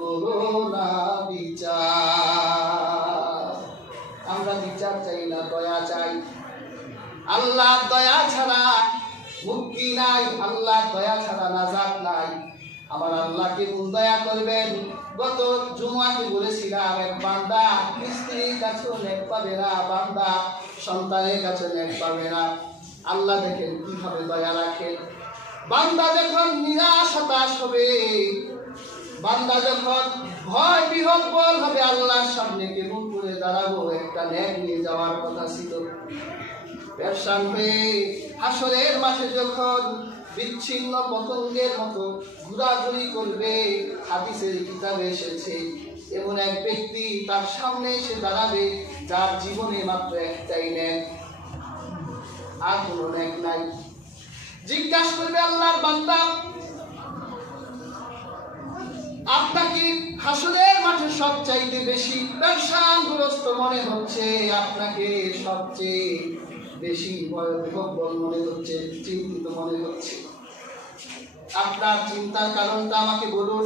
করো না বিচার। আমরা বিচার চাই না, দয়া চাই। আল্লাহ দয়া ছাড়া মুক্তি নাই, আল্লাহ দয়া ছাড়া নাজাত নাই। আমার আল্লাহ কেমন দয়া করবেন? গত জুমাতে বলেছিলাম, এক বান্দা স্ত্রীর কাছে নেক পাবে না, বান্দা সন্তানের কাছে নেক পাবে না। আল্লাহ দেখেন কিভাবে দয়া রাখেন। বান্দা যখন নিরাশ হতাশ হবে, বান্দা যখন ভয় বিহ্বল হবে, আল্লাহর সামনে কেমন করে দাঁড়াবো? একটা নেক নিয়ে যাওয়ার কথা ছিল। পেরেশান হয়ে হাসরের মাঠে যখন বিচ্ছিন্ন পতঙ্গের মতো ঘোরাঘুরি করবে, হাদিসের কিতাবে এসেছে এমন এক ব্যক্তি তার সামনে এসে দাঁড়াবে যার জীবনে মাত্র একটাই নেক, আর কোনো নেক নাই। জিজ্ঞাসা করবে আল্লাহর বান্দা, আপনাকে হাসরের মাঠে সবচাইতে বেশি পেরেশানগ্রস্ত মনে হচ্ছে, আপনাকে সবচেয়ে বেশি ভয়বিহ্বল মনে হচ্ছে, চিন্তিত মনে হচ্ছে, আপনার চিন্তার কারণটা আমাকে বলুন।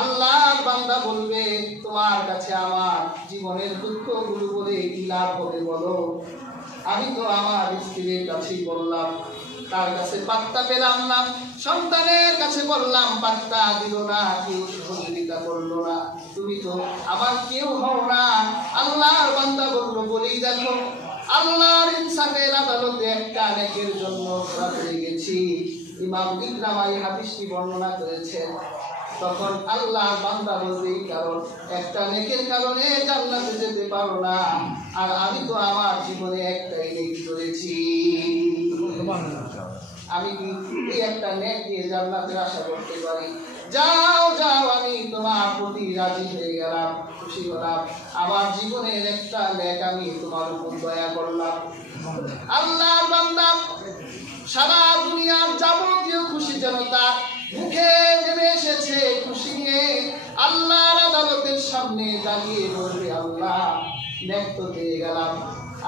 আল্লাহর বান্দা বলবে, তোমার কাছে আমার জীবনের দুঃখগুলো বলে কি লাভ হবে বলো? আমি তো আমার স্ত্রীর কাছেই বললাম, তার কাছে পাত্তা পেলাম না। সন্তানের কাছে বললাম, পাত্তা দিল না, কেউ সহযোগিতা করলো না। তুমি তো আমার কেউ হও না। আল্লাহর বান্দা বলল, বলেই দেখো, আল্লাহর ইনসাফের আদালতে একটা নেকের জন্য ধরা পড়ে গেছি। ইমাম ইকরাম এই হাদিসটি বর্ণনা করেছেন। তখন আল্লাহর বান্দা বলবে, কারণ একটা নেকের কারণে জান্নাতে যেতে পারো না, আর আমি তো আমার জীবনে একটাই নেক করেছি, আমি কি এই একটা নেক দিয়ে জান্নাতের আশা করতে পারি? যাও যাও, আমি তোমার প্রতি রাজি হয়ে গেলাম, খুশি হলাম, আমার জীবনের একটা নেক আমি তোমার উপর দয়া করলাম। আল্লাহর বান্দা সারা দুনিয়ার যাবতীয় খুশি যেন তার মুখে নেমে এসেছে, খুশি নিয়ে আল্লাহর আদালতের সামনে দাঁড়িয়ে বলবে, আল্লাহ নেক তো পেয়ে গেলাম।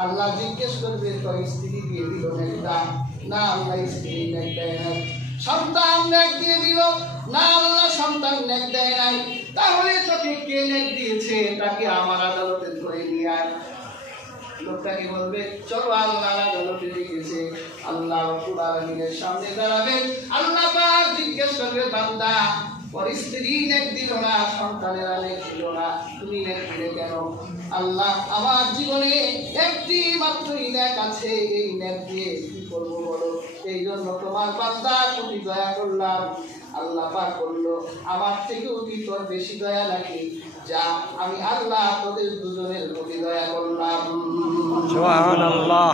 আল্লাহ জিজ্ঞেস করবে, তোর স্ত্রী দিয়ে দিল নেকটা? না, আল্লাহ স্ত্রী নেক দেয় নাই। সন্তান নেক দিয়ে দিল? না, আল্লাহ সন্তান নেক দেয় নাই। তাহলে তোকে কে নেক দিয়েছে? তাকে আমার আদালতে ধরে নিয়ে আয়। লোকটাকে বলবে, চলো আল্লাহর আদালতে রেখেছে। আল্লাহ রাব্বুল আলামিনের সামনে দাঁড়াবে। আল্লাহ পাক জিজ্ঞেস করবে, বান্দা ওর স্ত্রী নেক দিল না, সন্তানেরা নেক দিল না, তুমি নেক দিলে কেন? আল্লাহ, আমার জীবনে একটি মাত্রই নেক আছে, এই নেক দিয়ে কি করবো বলো? এই জন্য তোমার বান্দার প্রতি দয়া করলাম। আল্লাহ পাক বলল, আমার থেকেও কি তোর বেশি দয়া নাকি? যা, আমি আল্লাহ তোদের দুজনের প্রতি দয়া করলাম। সুবহানাল্লাহ।